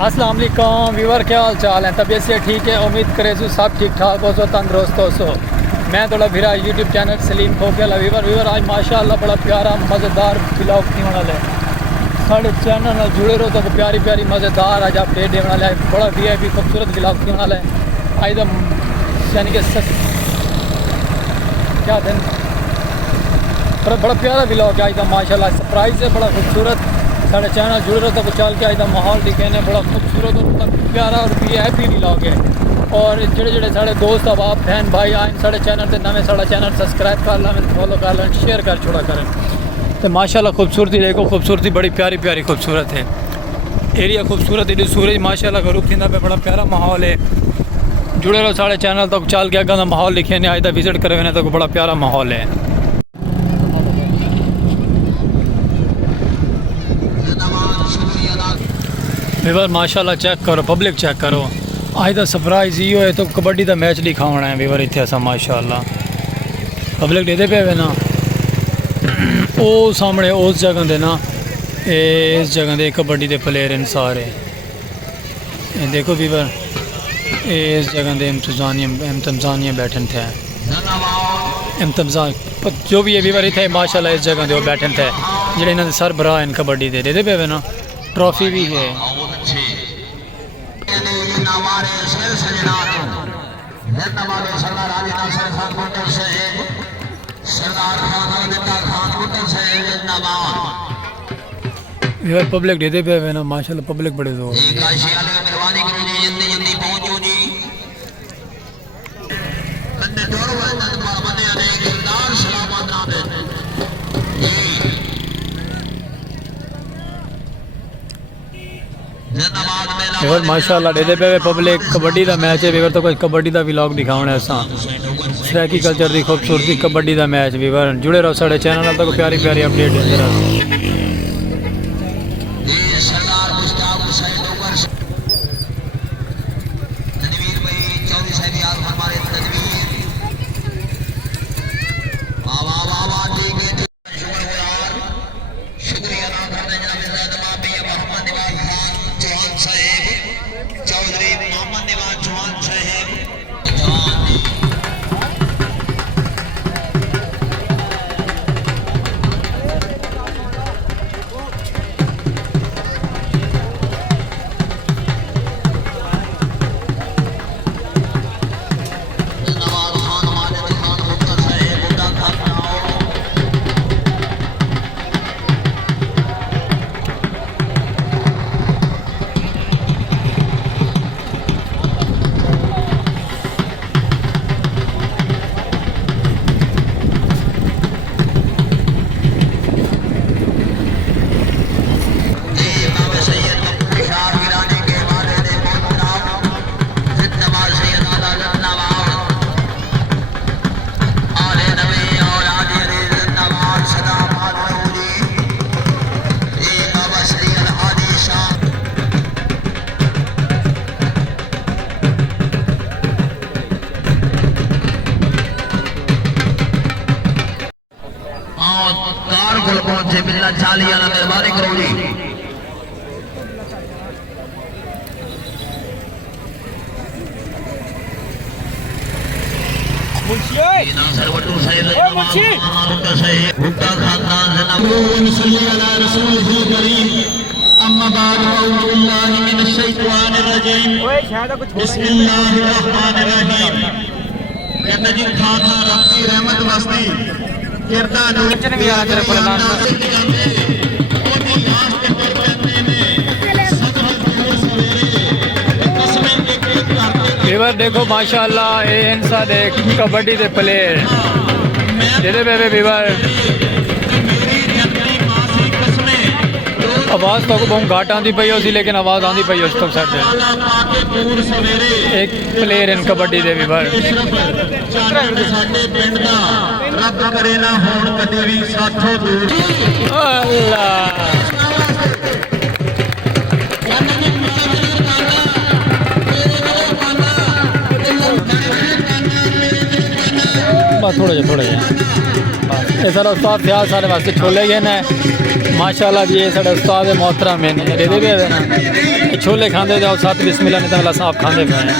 अस्सलाम वालेकुम व्यूअर, क्या हाल चाल है? तबीयत से ठीक है? उम्मीद करे सो सब ठीक ठाक हो सो, तंदुरुस्त हो सो। मैं थोड़ा फिरा यूट्यूब चैनल सलीम खोखेला व्यूअर आज माशाअल्लाह बड़ा प्यारा मज़ेदार ब्लॉग होने वाला है। साढ़े चैनल नाल जुड़े रहो तो प्यारी प्यारी मज़ेदार आज अपडेट देने वाला है। बड़ा VIP खूबसूरत ब्लॉग होने वाला है आज तो, यानी कि क्या दिन बड़ा प्यारा ब्लॉग है आज का माशाअल्लाह। सरप्राइज़ है बड़ा खूबसूरत। साढ़े चैनल जुड़े रहो तो चल के आज का माहौल दिखे ने बड़ा खूबसूरत और प्यारा और VIP ब्लॉग है। और जेड़े जेड़े साढ़े दोस्त अब फैन भाई आए साढ़े चैनल से नवे साढ़ा चैनल सब्सक्राइब कर लें, फॉलो कर लें, शेयर कर छोड़ा करें। तो माशाल्लाह खूबसूरती देखो, खूबसूरती बड़ी प्यारी प्यारी खूबसूरत है। एरिया खूबसूरत है, सूरज माशाल्लाह का रुख थी पे बड़ा प्यारा माहौल है। जुड़े रहो साढ़े चैनल तक चल के अगर का माहौल लिखे ने आज तक विजिट करे तो बड़ा प्यारा माहौल है। व्यूअर माशाल्लाह चेक करो, पब्लिक चेक करो। आज का सरप्राइज़ यो है तो कबड्डी का मैच दिखाना है व्यूअर इतने असा माशाल्लाह पब्लिक देते पे ना वो सामने उस जगह दे ना इस जगह दे कबड्डी के प्लेयर हैं सारे। देखो व्यूअर इस जगह दे इम्तजानिया बैठन थे, इम्तजान जो भी है व्यूअर इतने माशाल्लाह इस जगह दे वो बैठन थे जेडे इन्होंने सर भरा इन कबड्डी दे देते पे ना। ट्रॉफी भी है। पब्लिक देते पे ना माशाल्लाह पब्लिक बड़े जोर व्यूअर माशाल्लाह देते पे पब्लिक। कबड्डी का मैच है व्यूअर, तो कोई कबड्डी का व्लॉग दिखाना है असा सैकी कल्चर की खूबसूरती कबड्डी का मैच। व्यूअर जुड़े रहो साढ़े चैनल तक प्यारी प्यारी अपडेट देते रहो। पहुंचे बिल्ला चाली वाला मेहरबानी करो जी। रहमत वस्ती व्यूअर देखो माशाल्लाह ये इंसान देख कबड्डी के प्लेयर जेदे पे व्यूअर आवाज़ तो बहुत घाट आती पई उसी, लेकिन आवाज़ आती पई उस तक साढ़े एक प्लेयर इन कबड्डी के व्यूअर। अल्लाह थोड़ा जा ये सारा उस्ताद ख्याल सारे वास्ते छोले गए ना माशाल्लाह जी। ये साढ़े उस्ताद मोहतरम है ना छोले खाते जाओ साथ बिस्मिल्लाह नहीं तो साहब खाते पे हैं।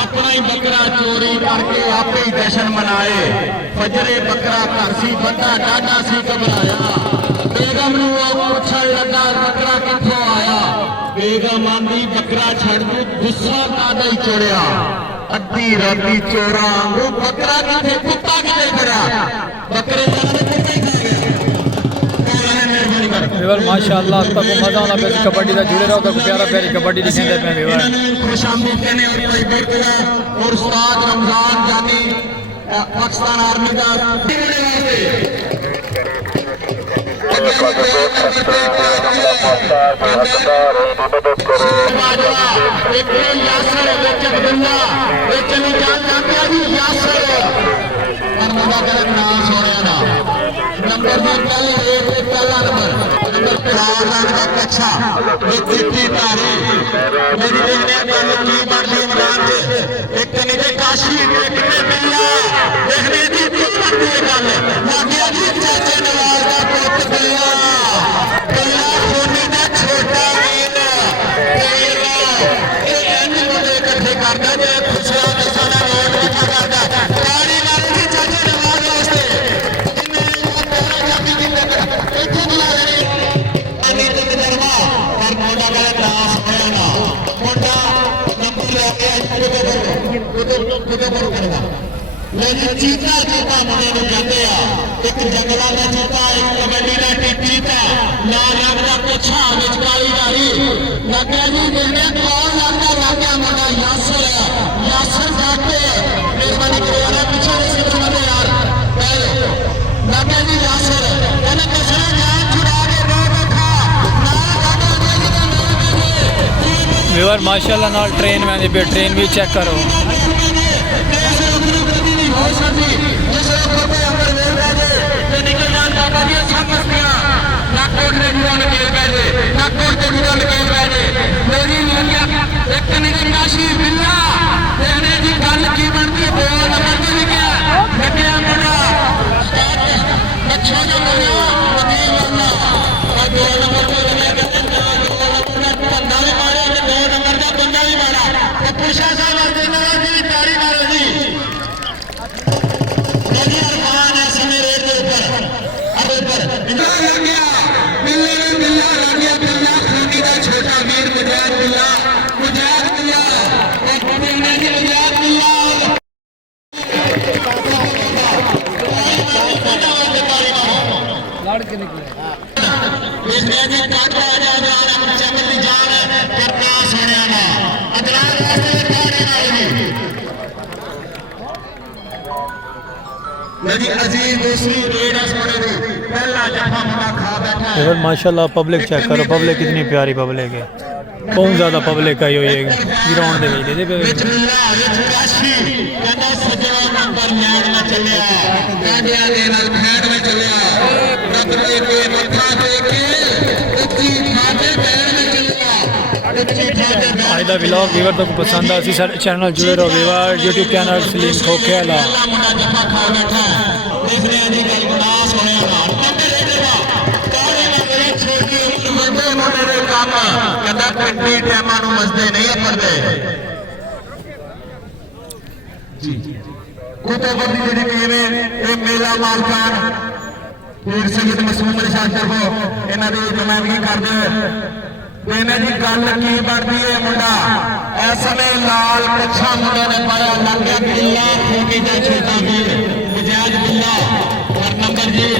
अपना ही बकरा चोरी करके आप ही जश्न मनाए। फजरे बकरा घर सी बंदा डाटा सी घबराया। बेगम नूं पुछण लगा बकरा कित्थों आया। बेगम आंदी बकरा छड़ तू गुस्सा कादा ही चढ़िया। अद्धी राती चोरा वांगू बकरा किथे कुत्ता किथे फिरा। बकरे वेवर माशाअल्लाह तक मजा आना पे कबड्डी का जुड़े रहो तो प्यारा प्यारी कबड्डी दिखेंगे पे वेवर खुशामदीद कहने और उस्ताद रमजान जानी पाकिस्तान आर्मी का नंबर पहला नंबर अच्छा चिट्ठी तारी मेरी देखने गल की बनती इमरान एक नीचे काशी मिला देखने की बनती गल लागिया जी चाचे नवाज का पुत गया गला सोनी का छोटा मुंडे इकट्ठे करता जे खुशियां दसाना रोड इकट्ठा करता तारी मारी चाचे नवाज वास्ते चीता चीता मुंडे कहते हैं एक जंगला का चीता एक कबड्डी का चीता लाल रंग का पुछा काली दाढ़ी लगे जी देखने कौन लगता लगे मुंडा यासर है यासर जाते मेहरबानी करो पीछे से चुनते यार लगे जी यासर कहने कसरा जान छुड़ा के रो बैठा वेवर माशाअल्लाह नाल ट्रेन में पे ट्रेन भी चेक करो माशाल्लाह पब्लिक चेक करो पब्लिक कितनी प्यारी पब्लिक है बहुत ज़्यादा पब्लिक आई हुई है ग्राउंड आज का व्लॉग व्यूअर तक पसंद आसी सारे चैनल जुड़े रहो व्यूअर यूट्यूब चैनल सलीम खोखे वाला मेला मालकान पीर सैयद मसूम अली शाह तरफों इन्हों की नुमाइंदगी करते कहने की गल की बनती है मुंडा इस समय लाल कच्छा मुंडे ने पाया लंगा बिल्ला खूबी का छोटा वीर विजयाज बिल्ला और नंबर जी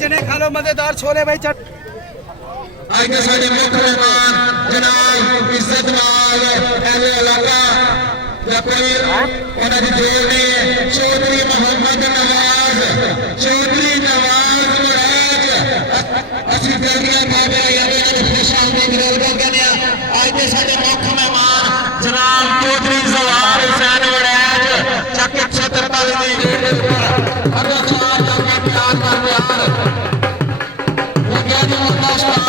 चने खा लो बड़ा मजेदार छोले भाई चट ਅੱਜ ਦੇ ਸਾਡੇ ਮੁੱਖ ਮਹਿਮਾਨ ਜਨਾਬ ਇੱਜ਼ਤ ਨਾਲ ਐਵੇਂ ਇਲਾਕਾ ਦਾ ਕੋਈ ਉਹਨਾਂ ਦੀ ਦੇਰ ਨੇ ਚੌਧਰੀ ਮੁਹੰਮਦ ਨਵਾਜ਼ ਚੌਧਰੀ ਨਵਾਜ਼ ਮਹਾਰਾਜ ਅਸੀਂ ਜਲਦੀਆਂ ਬਾਬਾ ਯਾਨੀ ਨੂੰ ਖੁਸ਼ਾਮਦੀਦ ਵੈਲਕਮ ਕਰਦੇ ਆ ਅੱਜ ਦੇ ਸਾਡੇ ਮੁੱਖ ਮਹਿਮਾਨ ਜਨਾਬ ਚੌਧਰੀ ਜ਼ਵਾਰ ਹੁਸੈਨ ਮਹਾਰਾਜ ਚੱਕ 76 ਦੀ ਗੇਟ ਦੇ ਉੱਪਰ ਅੱਗੇ ਚਾਰ ਜਗ੍ਹਾ ਪਿਆਰ ਕਰਦੇ ਹਨ ਲੱਗਿਆ ਜੀ ਮੁੱਦਾ ਸਟਾਰ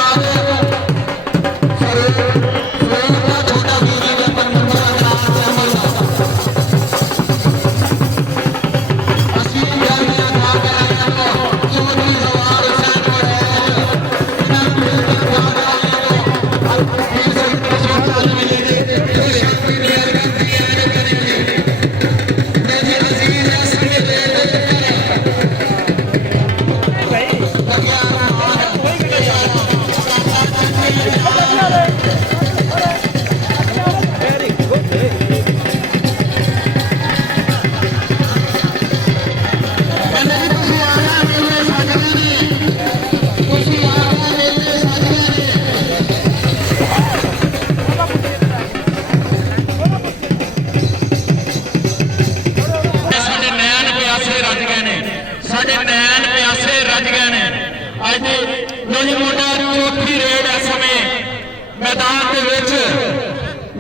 मैदान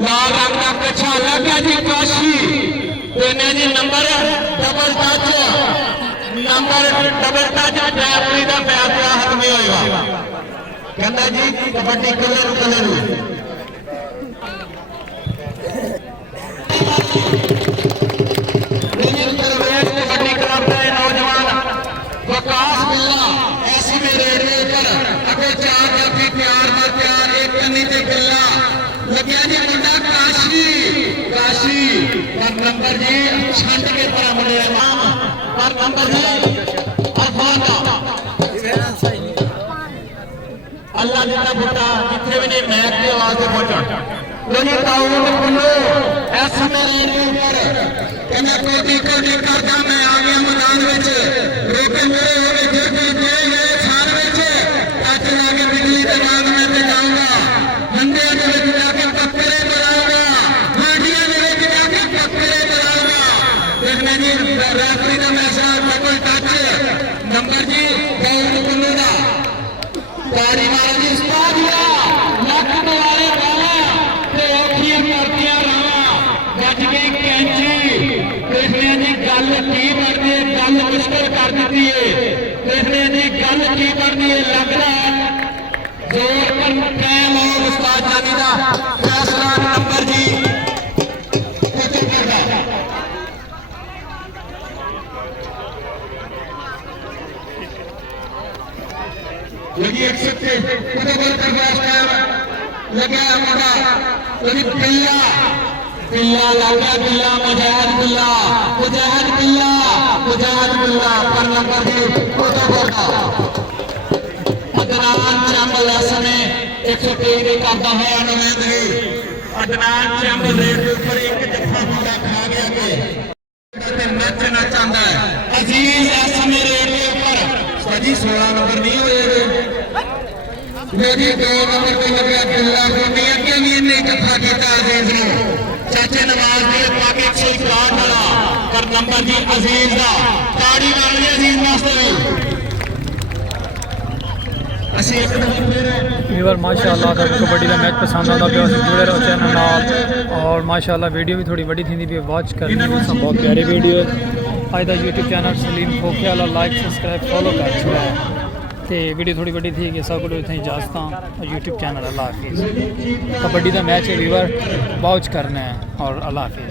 लाल रंग का कच्छा लग गया जी Kashi ji number double touch ड्राइवरी का फैसला खत्म होगा कहता जी कबड्डी कलर कबड्डी क्लब के नौजवान वकास बिल्ला ऐसी में रेडियो पर अगर चार जाफी प्यार में प्यार एक कन्नी ते बिल्ला लग्या जी मुंडा काशी काशी पर नंबर जी छंड के पर मुंडे नाम पर नंबर जी अरफान अल्लाह जितना बुटा जिथे भी नहीं मैच की आवाज से पहुंचा लोग ताऊन कुल्लो ऐसा में रेडियो पर कहना कोटी कोटी करदा मैं आ गया मैदान विच रोके मेरे हो गए गिर के दे गए सार विच टच लाके बिजली के नाम में ते जाऊंगा हंडे के विच जाके पत्थरे बनाऊंगा हांडियां के विच जाके पत्थरे बनाऊंगा देखना जी रेफरी का मैसेज कोई टच नंबर जी ताऊन कुल्लो दा तारी मारा जी उस्ताद लक दुआरे गाला ते औखियां करतियां रावा बच गई कैंची देखने जी गल की बनती है गल मुश्किल कर दी है देखने जी गल की बनती है लग रहा जोर पर कायम हो उस्ताद जानी का फैसला नंबर जी लगी एक सकते लगे मुंडा लगी पिल्ला पिल्ला लगा पिल्ला मुजाहिद पिल्ला मुजाहिद पिल्ला मुजाहिद पिल्ला पर नंबर जी कोटा कोटा अदनान चंबल समय 123 करता है अनुमेद ही अदनान चंबल रेड के ऊपर एक जफा मुंडा खा गया के नचना चाहता है अजीज समय रेड के ऊपर जी 16 नंबर नहीं हुए मेरी 2 नंबर को लगा पिल्ला को नहीं अगे भी इन्हें इकट्ठा किया अजीज ने चाचे नवाज ने पाके 161 वाला पर नंबर जी अजीज दा ताड़ी मार ली अजीज वास्ते ਅਸੀਂ ਇੱਕ ਨੰਬਰ ਫਿਰ ਵੀਰ माशाअल्लाह अगर कबड्डी का मैच पसंद आता पिया जुड़े रहो चैनल नाल और माशाअल्लाह वीडियो भी थोड़ी बड़ी थी भी वॉच करनी बहुत प्यारी वीडियो अज का यूट्यूब चैनल सलीम खोखे वाला लाइक सब्सक्राइब फॉलो कर छड़ा तो वीडियो थोड़ी बड़ी थी कि सब कुछ इतनी इजाजत यूट्यूब चैनल अल्लाह हाफिज़ कबड्डी का मैच है व्यूअर वॉच करना है और अल्लाह हाफिज़।